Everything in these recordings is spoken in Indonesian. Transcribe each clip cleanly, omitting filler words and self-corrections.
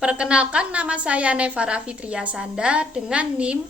Perkenalkan, nama saya Nevara Fitria Sanda dengan NIM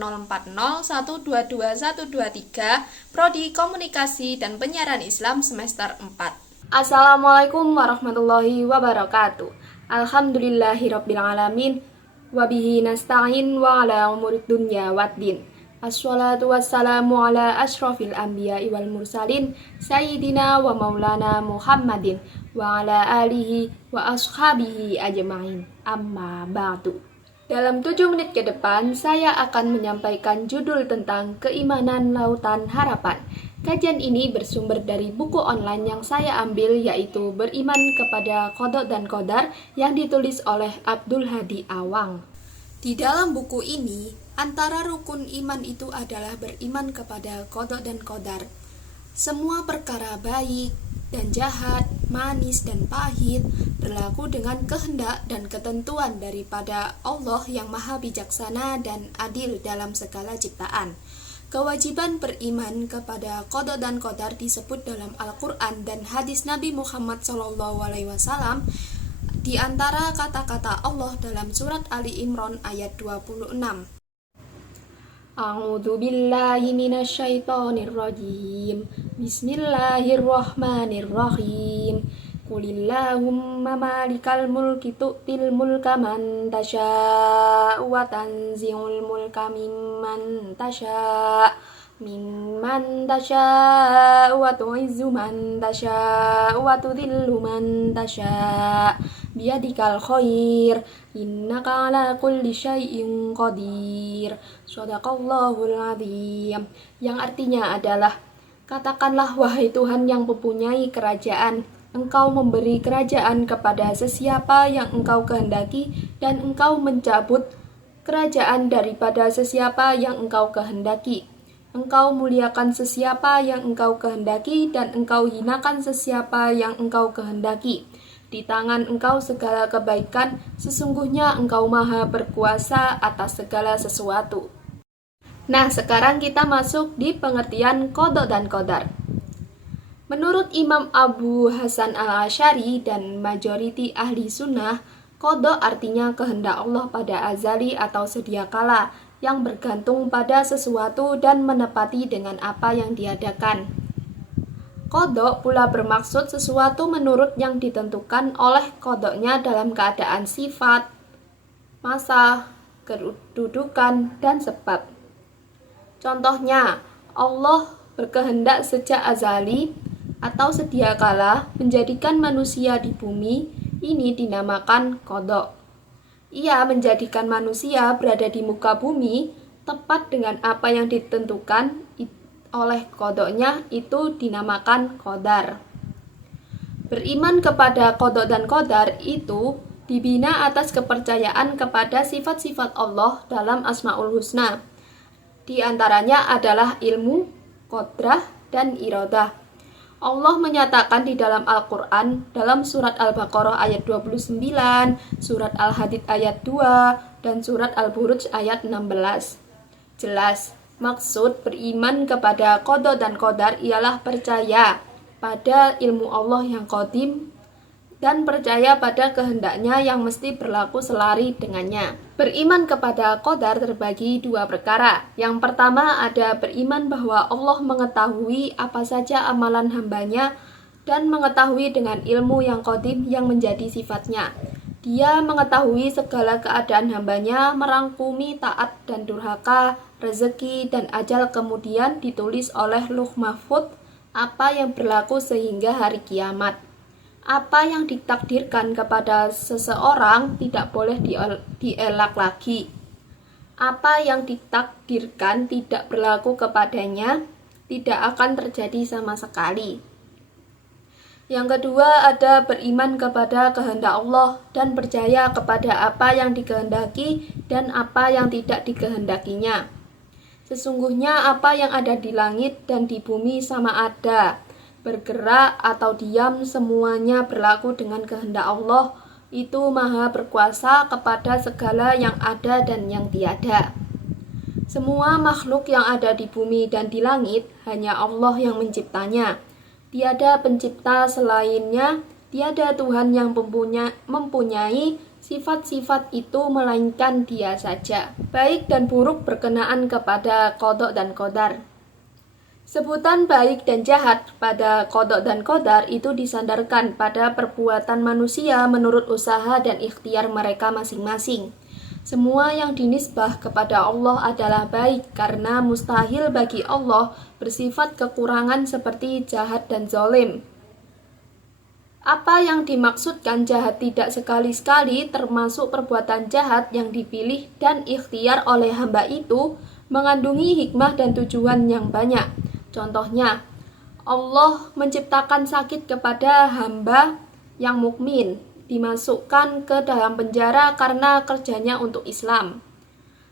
040401222123, Prodi Komunikasi dan Penyiaran Islam semester 4. Assalamualaikum warahmatullahi wabarakatuh. Alhamdulillahirabbil alamin wa bihi nasta'in wa ala umurid dunya waddin. Assalatu wassalamu ala asyrafil anbiya'i wal mursalin Sayyidina wa maulana Muhammadin wa ala alihi wa ashabihi ajma'in. Amma ba'du. Dalam 7 menit ke depan, saya akan menyampaikan judul tentang keimanan lautan harapan. Kajian ini bersumber dari buku online yang saya ambil, yaitu Beriman kepada Qada dan Qadar yang ditulis oleh Abdul Hadi Awang. Di dalam buku ini, antara rukun iman itu adalah beriman kepada qada dan qadar. Semua perkara baik dan jahat, manis dan pahit, berlaku dengan kehendak dan ketentuan daripada Allah yang maha bijaksana dan adil dalam segala ciptaan. Kewajiban beriman kepada qada dan qadar disebut dalam Al-Quran dan hadis Nabi Muhammad SAW. Di antara kata-kata Allah dalam surat Ali Imran ayat 26. A'udzu billahi minasyaitonir rajim. Bismillahirrahmanirrahim. Qulillahumma malikal mulki tu'til mulka man tasya' wa tanzi'ul mulka mimman tasya'. Mimman tasya' wa tu'izzu man tasya' wa tudhillu man tasya' biyadikal khair innaka ala kulli syai'in qadir. Shadaqallahul azim. Yang artinya adalah, katakanlah wahai Tuhan yang mempunyai kerajaan, Engkau memberi kerajaan kepada sesiapa yang Engkau kehendaki, dan Engkau mencabut kerajaan daripada sesiapa yang Engkau kehendaki. Engkau muliakan sesiapa yang Engkau kehendaki, dan Engkau hinakan sesiapa yang Engkau kehendaki. Di tangan Engkau segala kebaikan, sesungguhnya Engkau maha berkuasa atas segala sesuatu. Nah, sekarang kita masuk di pengertian qada dan qadar. Menurut Imam Abu Hasan al-Asy'ari dan majoriti ahli sunnah, qada artinya kehendak Allah pada azali atau sedia kala, yang bergantung pada sesuatu dan menepati dengan apa yang diadakan. Qada pula bermaksud sesuatu menurut yang ditentukan oleh qadanya dalam keadaan sifat, masa, kedudukan, dan sebab. Contohnya, Allah berkehendak sejak azali atau sedia kala menjadikan manusia di bumi, ini dinamakan qada. Ia menjadikan manusia berada di muka bumi tepat dengan apa yang ditentukan oleh qadanya, itu dinamakan qadar. Beriman kepada qada dan qadar itu dibina atas kepercayaan kepada sifat-sifat Allah dalam Asmaul Husna. Di antaranya adalah ilmu, qodrah, dan iradah. Allah menyatakan di dalam Al-Quran, dalam surat Al-Baqarah ayat 29, surat Al-Hadid ayat 2, dan surat Al-Buruj ayat 16. Jelas, maksud beriman kepada qada dan qadar ialah percaya pada ilmu Allah yang qadim dan percaya pada kehendaknya yang mesti berlaku selari dengannya. Beriman kepada qadar terbagi dua perkara. Yang pertama ada beriman bahwa Allah mengetahui apa saja amalan hambanya dan mengetahui dengan ilmu yang qadim yang menjadi sifatnya. Dia mengetahui segala keadaan hambanya, merangkumi taat dan durhaka, rezeki dan ajal, kemudian ditulis oleh Lauh Mahfudz apa yang berlaku sehingga hari kiamat. Apa yang ditakdirkan kepada seseorang tidak boleh dielak lagi. Apa yang ditakdirkan tidak berlaku kepadanya tidak akan terjadi sama sekali. Yang kedua ada beriman kepada kehendak Allah dan percaya kepada apa yang dikehendaki dan apa yang tidak dikehendakinya. Sesungguhnya apa yang ada di langit dan di bumi sama ada, bergerak atau diam, semuanya berlaku dengan kehendak Allah. Itu maha berkuasa kepada segala yang ada dan yang tiada. Semua makhluk yang ada di bumi dan di langit hanya Allah yang menciptanya. Tiada pencipta selainnya, tiada Tuhan yang mempunyai sifat-sifat itu melainkan Dia saja. Baik dan buruk berkenaan kepada qada dan qadar. Sebutan baik dan jahat pada qada dan qadar itu disandarkan pada perbuatan manusia menurut usaha dan ikhtiar mereka masing-masing. Semua yang dinisbah kepada Allah adalah baik karena mustahil bagi Allah bersifat kekurangan seperti jahat dan zalim. Apa yang dimaksudkan jahat tidak sekali-sekali termasuk perbuatan jahat yang dipilih dan ikhtiar oleh hamba itu mengandungi hikmah dan tujuan yang banyak. Contohnya, Allah menciptakan sakit kepada hamba yang mukmin, dimasukkan ke dalam penjara karena kerjanya untuk Islam.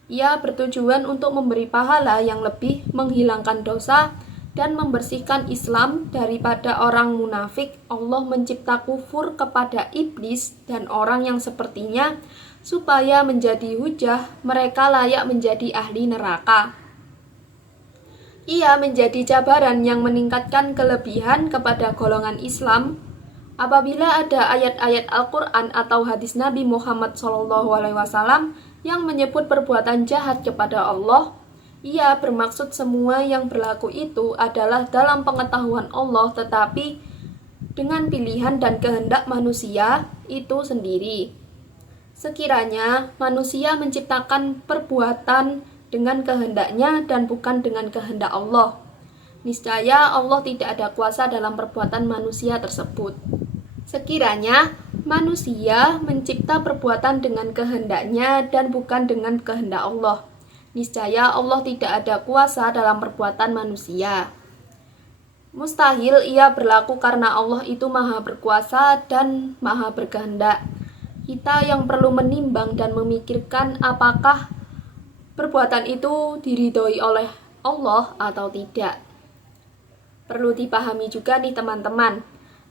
Ia bertujuan untuk memberi pahala yang lebih, menghilangkan dosa, dan membersihkan Islam daripada orang munafik. Allah mencipta kufur kepada iblis dan orang yang sepertinya supaya menjadi hujah mereka layak menjadi ahli neraka. Ia menjadi cabaran yang meningkatkan kelebihan kepada golongan Islam. Apabila ada ayat-ayat Al-Quran atau hadis Nabi Muhammad SAW yang menyebut perbuatan jahat kepada Allah, ia bermaksud semua yang berlaku itu adalah dalam pengetahuan Allah, tetapi dengan pilihan dan kehendak manusia itu sendiri. Sekiranya manusia menciptakan perbuatan dengan kehendaknya dan bukan dengan kehendak Allah, niscaya Allah tidak ada kuasa dalam perbuatan manusia tersebut. Sekiranya manusia mencipta perbuatan dengan kehendaknya dan bukan dengan kehendak Allah, niscaya Allah tidak ada kuasa dalam perbuatan manusia. Mustahil ia berlaku karena Allah itu maha berkuasa dan maha berkehendak. Kita yang perlu menimbang dan memikirkan apakah perbuatan itu diridhoi oleh Allah atau tidak. Perlu dipahami juga nih teman-teman,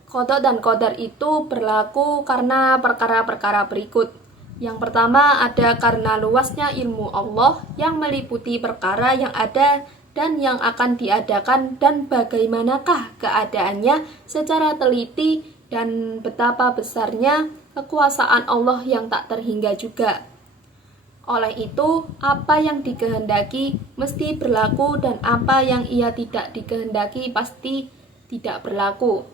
qada dan qadar itu berlaku karena perkara-perkara berikut. Yang pertama ada karena luasnya ilmu Allah yang meliputi perkara yang ada dan yang akan diadakan dan bagaimanakah keadaannya secara teliti dan betapa besarnya kekuasaan Allah yang tak terhingga juga. Oleh itu, apa yang dikehendaki mesti berlaku dan apa yang ia tidak dikehendaki pasti tidak berlaku.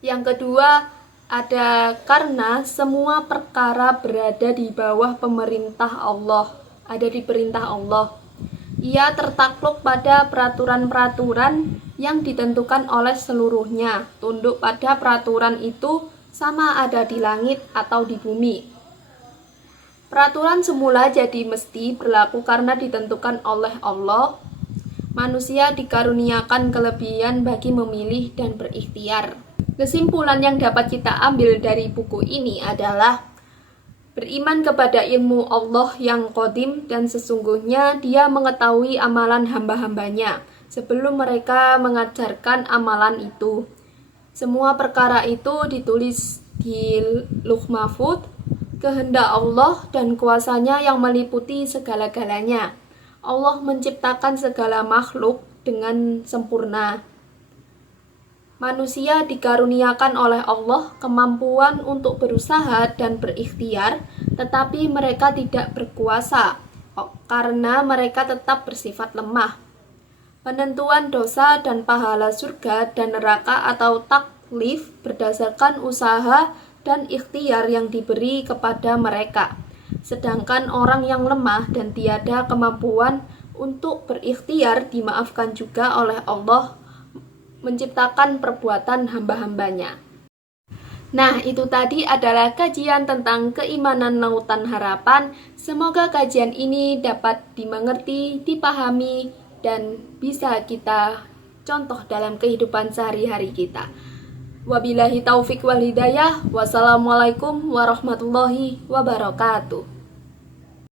Yang kedua, ada karena semua perkara berada di bawah pemerintah Allah, ada di perintah Allah. Ia tertakluk pada peraturan-peraturan yang ditentukan oleh seluruhnya, tunduk pada peraturan itu sama ada di langit atau di bumi. Peraturan semula jadi mesti berlaku karena ditentukan oleh Allah. Manusia dikaruniakan kelebihan bagi memilih dan berikhtiar. Kesimpulan yang dapat kita ambil dari buku ini adalah beriman kepada ilmu Allah yang qadim dan sesungguhnya Dia mengetahui amalan hamba-hambanya sebelum mereka mengajarkan amalan itu. Semua perkara itu ditulis di Lauh Mahfuz, kehendak Allah dan kuasanya yang meliputi segala-galanya. Allah menciptakan segala makhluk dengan sempurna. Manusia dikaruniakan oleh Allah kemampuan untuk berusaha dan berikhtiar, tetapi mereka tidak berkuasa karena mereka tetap bersifat lemah. Penentuan dosa dan pahala surga dan neraka atau taklif berdasarkan usaha dan ikhtiar yang diberi kepada mereka. Sedangkan orang yang lemah dan tiada kemampuan untuk berikhtiar dimaafkan juga oleh Allah menciptakan perbuatan hamba-hambanya. Nah, itu tadi adalah kajian tentang keimanan lautan harapan. Semoga kajian ini dapat dimengerti, dipahami, dan bisa kita contoh dalam kehidupan sehari-hari kita. Wabillahi taufik wal hidayah. Wassalamualaikum warahmatullahi wabarakatuh.